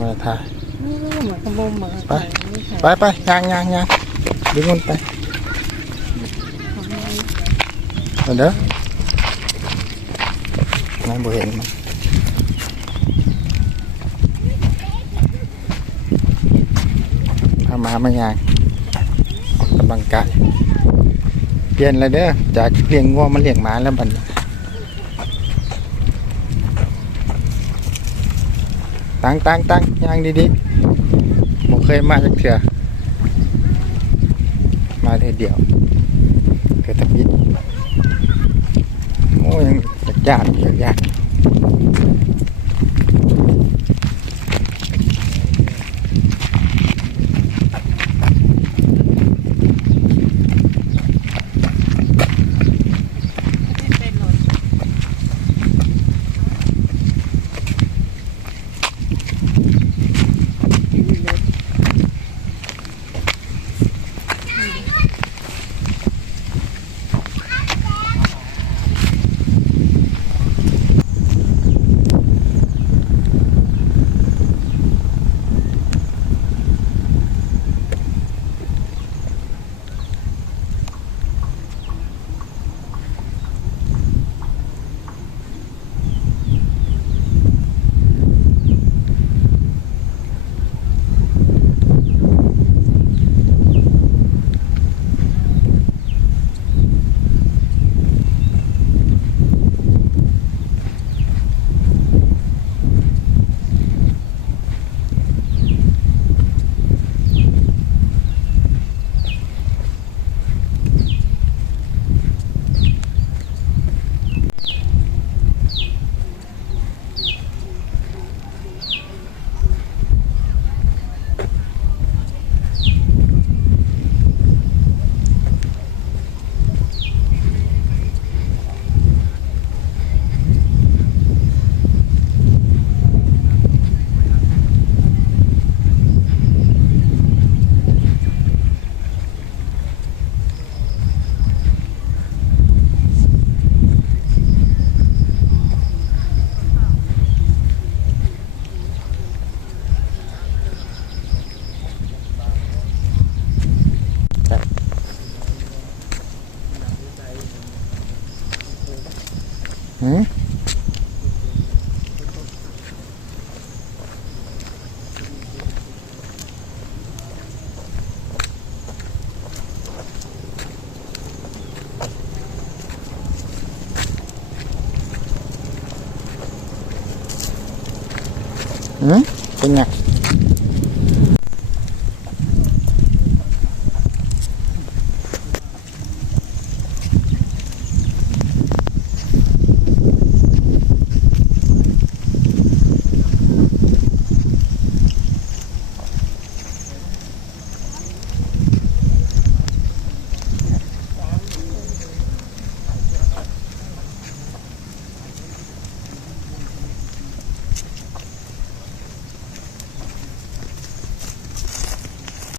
มาถ่ายเหมือนขโมยเหมือนไปย่างดึงมันไปเด้อไม่บ่เห็นมันเอามาย่างกำลังกายเปลี่ยนเลยเด้อจากเลี้ยงงัวมันเลี้ยงหมาแล้วบัดนี้ตั้งย่างดีๆบ่เคยมาจักเทื่อมาเดียวเกิดตะพิษโอ้ยังยากเป็นไง